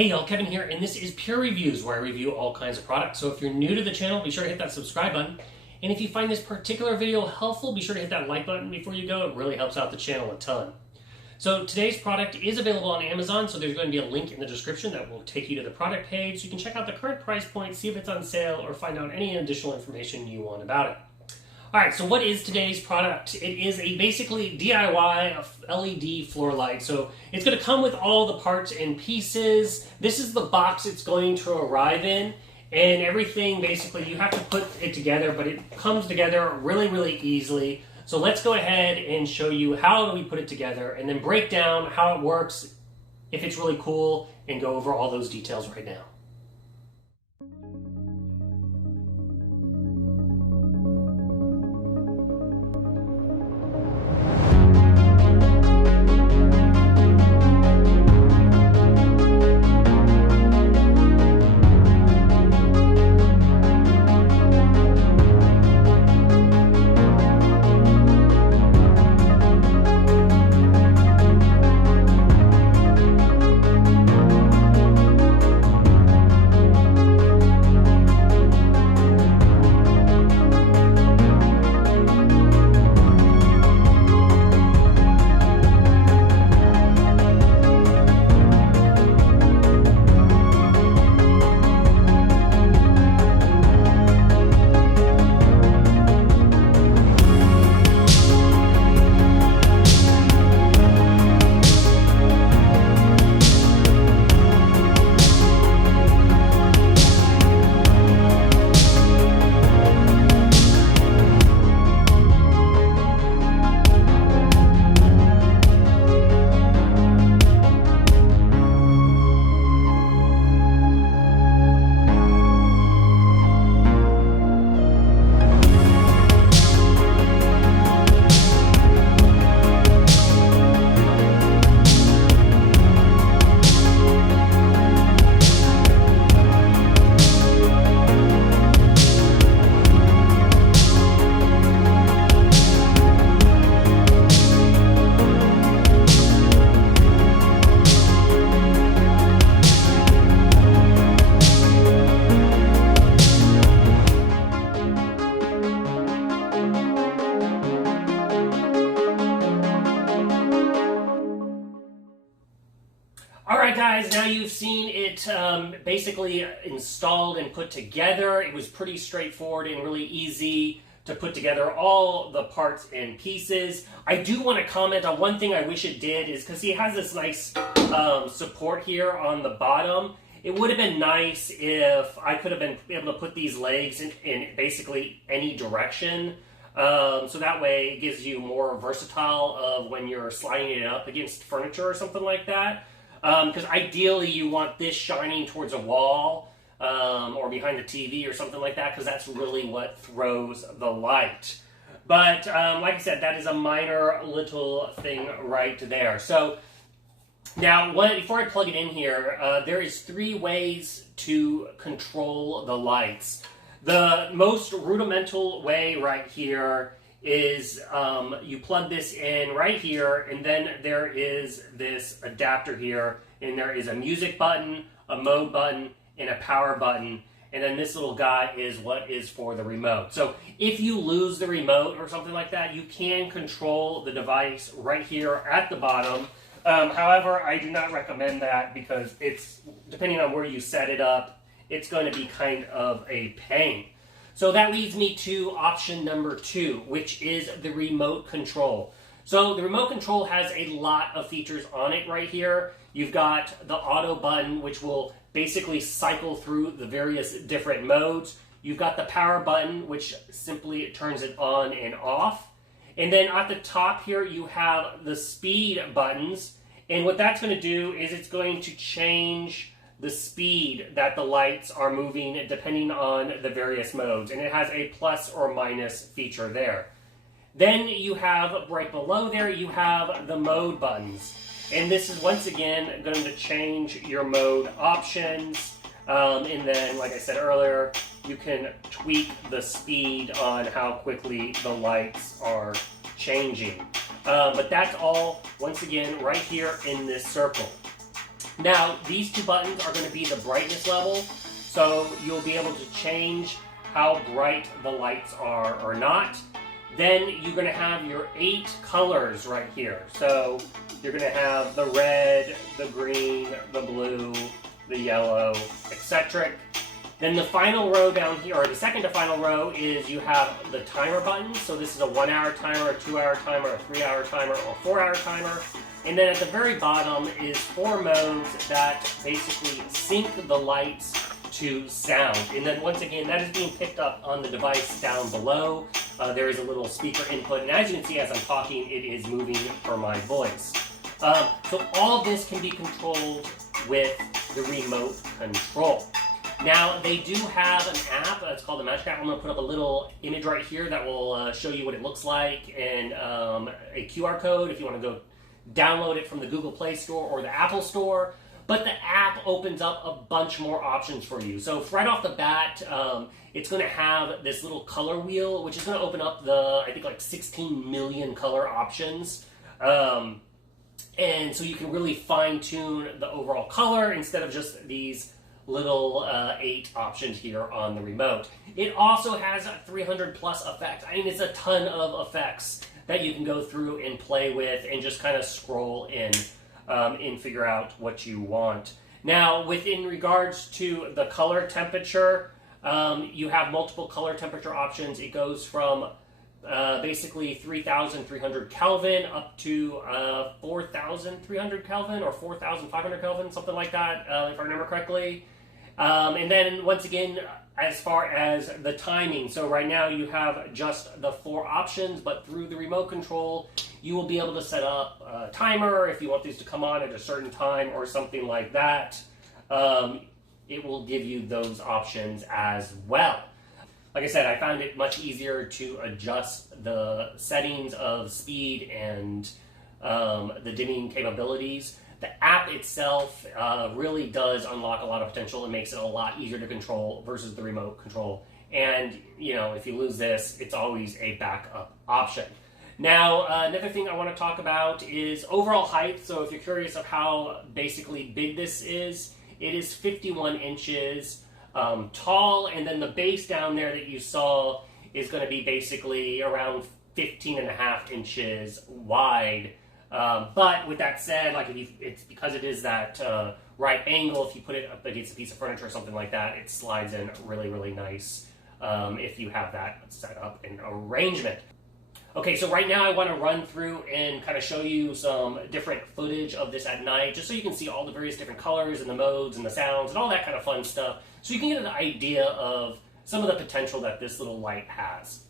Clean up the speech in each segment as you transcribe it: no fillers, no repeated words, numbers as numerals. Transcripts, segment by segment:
Hey y'all, Kevin here, and this is Purereviews, where I review all kinds of products. So if you're new to the channel, be sure to hit that subscribe button. And if you find this particular video helpful, be sure to hit that like button before you go. It really helps out the channel a ton. So today's product is available on Amazon, so there's going to be a link in the description that will take you to the product page. So you can check out the current price point, see if it's on sale, or find out any additional information you want about it. Alright, so what is today's product? It is a basically DIY LED floor light. So it's going to come with all the parts and pieces. This is the box it's going to arrive in. And everything, basically, you have to put it together, but it comes together really, really easily. So let's go ahead and show you how we put it together and then break down how it works, if it's really cool, and go over all those details right now. Alright guys, now you've seen it basically installed and put together. It was pretty straightforward and really easy to put together all the parts and pieces. I do want to comment on one thing I wish it did, is because he has this nice support here on the bottom. It would have been nice if I could have been able to put these legs in basically any direction. So that way it gives you more versatile of when you're sliding it up against furniture or something like that. Because ideally you want this shining towards a wall or behind the TV or something like that, because that's really what throws the light. But like I said, that is a minor little thing right there. So now before I plug it in here, there is 3 ways to control the lights. The most rudimental way right here is you plug this in right here, and then there is this adapter here, and there is a music button, a mode button, and a power button, and then this little guy is what is for the remote. So if you lose the remote or something like that, you can control the device right here at the bottom. However, I do not recommend that, because it's, depending on where you set it up, it's going to be kind of a pain. So that leads me to option number 2, which is the remote control. So the remote control has a lot of features on it right here. You've got the auto button, which will basically cycle through the various different modes. You've got the power button, which simply turns it on and off. And then at the top here, you have the speed buttons. And what that's going to do is it's going to change the speed that the lights are moving depending on the various modes, and it has a plus or minus feature there. Then you have, right below there, you have the mode buttons, and this is once again going to change your mode options, and then, like I said earlier, you can tweak the speed on how quickly the lights are changing. But that's all, once again, right here in this circle. Now, these two buttons are going to be the brightness level, so you'll be able to change how bright the lights are or not. Then you're going to have your 8 colors right here. So you're going to have the red, the green, the blue, the yellow, etc. Then the final row down here, or the second to final row, is you have the timer button. So this is a 1-hour timer, a 2-hour timer, a 3-hour timer, or 4-hour timer. And then at the very bottom is 4 modes that basically sync the lights to sound. And then once again, that is being picked up on the device down below. There is a little speaker input, and as you can see as I'm talking, it is moving for my voice. So all of this can be controlled with the remote control. Now, they do have an app, it's called the Magic App. I'm going to put up a little image right here that will show you what it looks like, and a QR code if you want to go download it from the Google Play Store or the Apple Store. But the app opens up a bunch more options for you. So right off the bat, it's going to have this little color wheel, which is going to open up the, I think, like 16 million color options. And so you can really fine-tune the overall color instead of just these little 8 options here on the remote. It also has 300 plus effects. I mean, it's a ton of effects that you can go through and play with and just kind of scroll in and figure out what you want. Now, within regards to the color temperature, you have multiple color temperature options. It goes from basically 3,300 Kelvin up to 4,300 Kelvin or 4,500 Kelvin, something like that, if I remember correctly. And then once again, as far as the timing, so right now you have just the 4 options, but through the remote control, you will be able to set up a timer if you want these to come on at a certain time or something like that. It will give you those options as well. Like I said, I found it much easier to adjust the settings of speed and the dimming capabilities. The app itself really does unlock a lot of potential. It makes it a lot easier to control versus the remote control. And, you know, if you lose this, it's always a backup option. Now, another thing I want to talk about is overall height. So if you're curious of how basically big this is, it is 51 inches tall, and then the base down there that you saw is going to be basically around 15.5 inches wide. But with that said, like it's because it is that right angle, if you put it up against a piece of furniture or something like that, it slides in really, really nice if you have that set up in arrangement. Okay, so right now I want to run through and kind of show you some different footage of this at night, just so you can see all the various different colors and the modes and the sounds and all that kind of fun stuff, so you can get an idea of some of the potential that this little light has.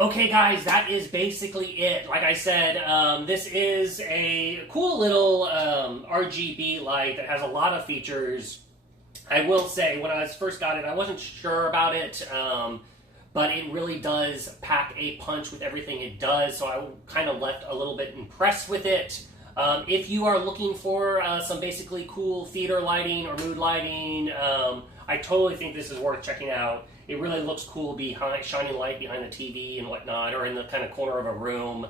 Okay guys, that is basically it. Like I said, this is a cool little RGB light that has a lot of features. I will say, when I first got it, I wasn't sure about it, but it really does pack a punch with everything it does, so I kind of left a little bit impressed with it. If you are looking for some basically cool theater lighting or mood lighting, I totally think this is worth checking out. It really looks cool behind, shining light behind the TV and whatnot, or in the kind of corner of a room.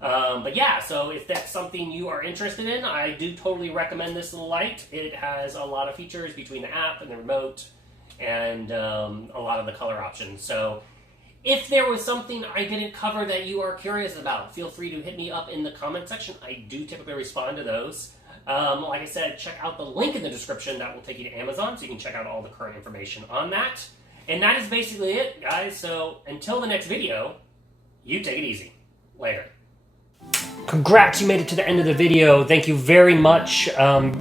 But yeah, so if that's something you are interested in, I do totally recommend this little light. It has a lot of features between the app and the remote, and a lot of the color options. So if there was something I didn't cover that you are curious about, feel free to hit me up in the comment section. I do typically respond to those. Like I said, check out the link in the description. That will take you to Amazon, so you can check out all the current information on that. And that is basically it, guys. So until the next video, you take it easy. Later. Congrats, you made it to the end of the video. Thank you very much.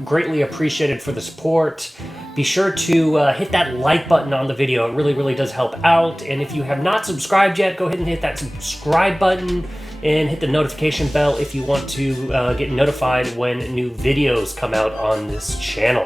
Greatly appreciated for the support. Be sure to hit that like button on the video. It really, really does help out. And if you have not subscribed yet, go ahead and hit that subscribe button and hit the notification bell if you want to get notified when new videos come out on this channel.